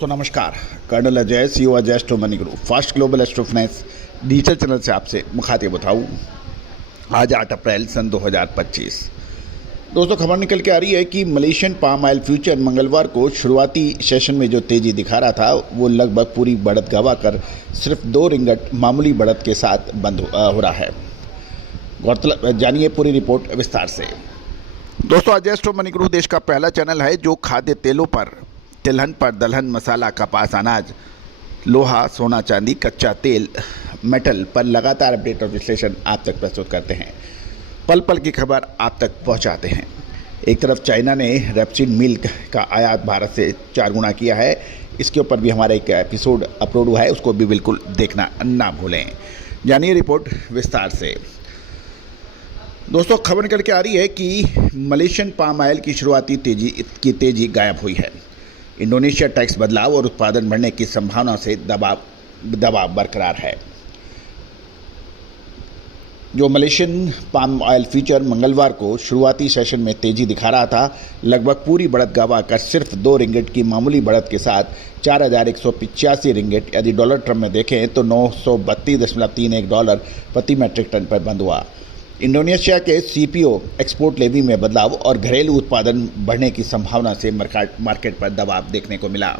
दोस्तों नमस्कार। Colonel Ajay CEO Ajay astro money group fast global astro finance digital channel से आपसे मुखातिब बताऊँ। आज 8 अप्रैल सन 2025। दोस्तों खबर निकल के आ रही है कि मलेशियन पाम ऑयल फ्यूचर मंगलवार को शुरुआती सेशन में जो तेज़ी दिखा रहा था वो लगभग पूरी बढ़त गंवा कर सिर्फ 2 रिंगट मामूली बढ़त के साथ बंद हो रहा है। गौरतलब जानिए पूरी रिपोर्ट विस्तार से। दोस्तों अजय एस्ट्रो मनी ग्रुप देश का पहला चैनल है जो खाद्य तेलों पर, तिलहन पर, दलहन, मसाला, कपास, अनाज, लोहा, सोना, चांदी, कच्चा तेल, मेटल पर लगातार अपडेट और विश्लेषण आप तक प्रस्तुत करते हैं। पल पल की खबर आप तक पहुंचाते हैं। एक तरफ चाइना ने रेपसीड मिल्क का आयात भारत से 4 गुना किया है। इसके ऊपर भी हमारा एक एपिसोड अपलोड हुआ है, उसको भी बिल्कुल देखना ना भूलें। जानिए रिपोर्ट विस्तार से। दोस्तों खबर निकल के आ रही है कि मलेशियन पाम ऑयल की शुरुआती तेजी गायब हुई है। इंडोनेशिया टैक्स बदलाव और उत्पादन बढ़ने की संभावना से दबाव बरकरार है। जो मलेशियन पाम ऑयल फ्यूचर मंगलवार को शुरुआती सेशन में तेजी दिखा रहा था, लगभग पूरी बढ़त गंवा कर सिर्फ 2 रिंगिट की मामूली बढ़त के साथ 4185 रिंगिट यदि डॉलर टर्म में देखें तो $932.31 प्रति मैट्रिक टन पर बंद हुआ। इंडोनेशिया के सीपीओ एक्सपोर्ट लेवी में बदलाव और घरेलू उत्पादन बढ़ने की संभावना से मार्केट पर दबाव देखने को मिला।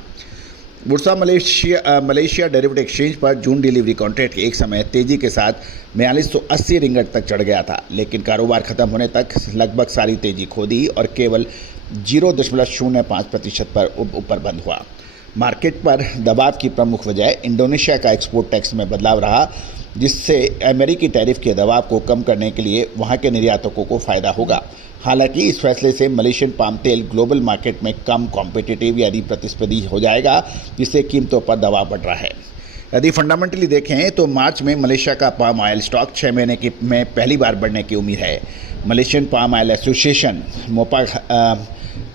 बुर्सा मलेशिया डेरिवेटिव एक्सचेंज पर जून डिलीवरी कॉन्ट्रैक्ट एक समय तेजी के साथ 4280 रिंगट तक चढ़ गया था, लेकिन कारोबार खत्म होने तक लगभग सारी तेजी खो दी और केवल 0.05% पर ऊपर बंद हुआ। मार्केट पर दबाव की प्रमुख वजह इंडोनेशिया का एक्सपोर्ट टैक्स में बदलाव रहा, जिससे अमेरिकी टैरिफ के दबाव को कम करने के लिए वहां के निर्यातकों को फायदा होगा। हालांकि इस फैसले से मलेशियन पाम तेल ग्लोबल मार्केट में कम कॉम्पिटिटिव यानी प्रतिस्पर्धी हो जाएगा, जिससे कीमतों पर दबाव बढ़ रहा है। यदि फंडामेंटली देखें तो मार्च में मलेशिया का पाम ऑयल स्टॉक 6 महीने में पहली बार बढ़ने की उम्मीद है। Malaysian palm oil association Mopa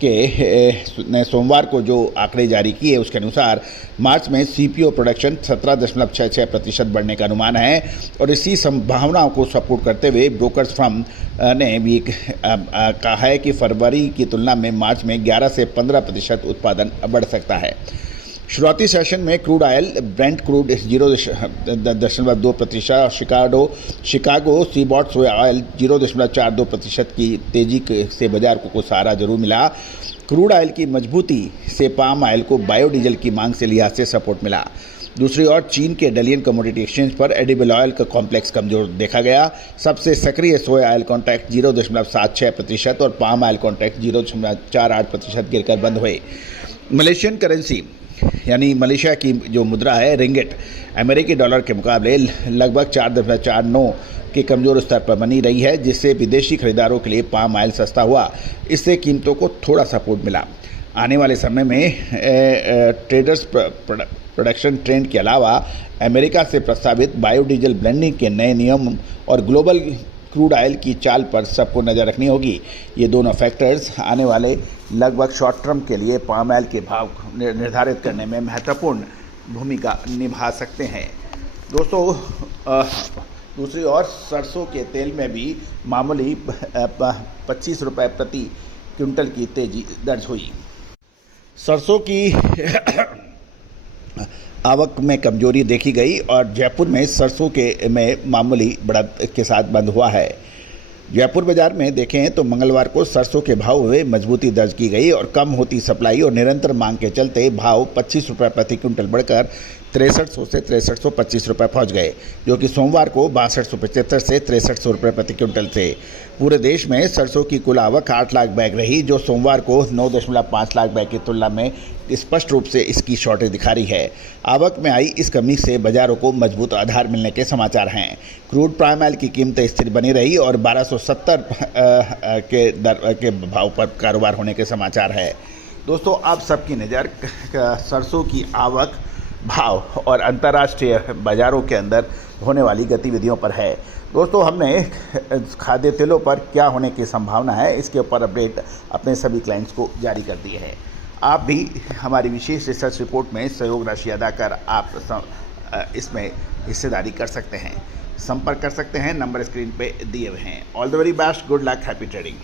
ने सोमवार को जो आंकड़े जारी किए उसके अनुसार मार्च में सीपीओ प्रोडक्शन 17.66% बढ़ने का अनुमान है और इसी संभावनाओं को सपोर्ट करते हुए ब्रोकर्स फर्म ने भी कहा है कि फरवरी की तुलना में मार्च में 11 से 15% उत्पादन बढ़ सकता है। शुरुआती सेशन में crude oil Brent crude 0.2%, Chicago CBOT soya oil 0.42% की तेजी से बाजार को कुछ सहारा जरूर मिला। क्रूड ऑयल की मजबूती से पाम ऑयल को बायोडीजल की मांग से लिहाज से सपोर्ट मिला। दूसरी ओर चीन के डलियन कमोडिटी एक्सचेंज पर एडिबल ऑयल का कॉम्प्लेक्स कमजोर देखा गया। सबसे सक्रिय सोया ऑयल कॉन्ट्रैक्ट 0.76% और पाम ऑयल कॉन्ट्रैक्ट 0.48% गिरकर बंद हुए। मलेशियन करेंसी यानी मलेशिया की जो मुद्रा है रिंगिट अमेरिकी डॉलर के मुकाबले लगभग 4.49 के कमज़ोर स्तर पर बनी रही है, जिससे विदेशी खरीदारों के लिए पाम ऑयल सस्ता हुआ। इससे कीमतों को थोड़ा सपोर्ट मिला। आने वाले समय में ट्रेडर्स प्रोडक्शन ट्रेंड के अलावा अमेरिका से प्रस्तावित बायोडीजल ब्लेंडिंग के नए नियम और ग्लोबल क्रूड ऑयल की चाल पर सबको नज़र रखनी होगी। ये दोनों फैक्टर्स आने वाले लगभग शॉर्ट टर्म के लिए पाम ऑयल के भाव निर्धारित करने में महत्वपूर्ण भूमिका निभा सकते हैं। दोस्तों दूसरी ओर सरसों के तेल में भी मामूली 25 रुपये प्रति क्विंटल की तेजी दर्ज हुई। सरसों की आवक में कमजोरी देखी गई और जयपुर में सरसों के में मामूली बढ़त के साथ बंद हुआ है। जयपुर बाजार में देखें तो मंगलवार को सरसों के भाव में मजबूती दर्ज की गई और कम होती सप्लाई और निरंतर मांग के चलते भाव 25 रुपये प्रति क्विंटल बढ़कर 6300 से 6325 रुपये पहुँच गए, जो कि सोमवार को 6275 से 6300 रुपये प्रति क्विंटल थे। पूरे देश में सरसों की कुल आवक 8 लाख बैग रही, जो सोमवार को 9.5 लाख बैग की तुलना में स्पष्ट रूप से इसकी शॉर्टेज दिखा रही है। आवक में आई इस कमी से बाजारों को मजबूत आधार मिलने के समाचार हैं। क्रूड प्राइम ऑयल की कीमतें स्थिर बनी रही और 1270 के भाव पर कारोबार होने के समाचार है। दोस्तों आप सबकी नज़र सरसों की आवक, भाव और अंतर्राष्ट्रीय बाजारों के अंदर होने वाली गतिविधियों पर है। दोस्तों हमने खाद्य तेलों पर क्या होने की संभावना है इसके ऊपर अपडेट अपने सभी क्लाइंट्स को जारी कर दिए है। आप भी हमारी विशेष रिसर्च रिपोर्ट में सहयोग राशि अदा कर आप इसमें हिस्सेदारी कर सकते हैं। संपर्क कर सकते हैं, नंबर स्क्रीन पे दिए हुए हैं। All the very best, good luck, happy trading.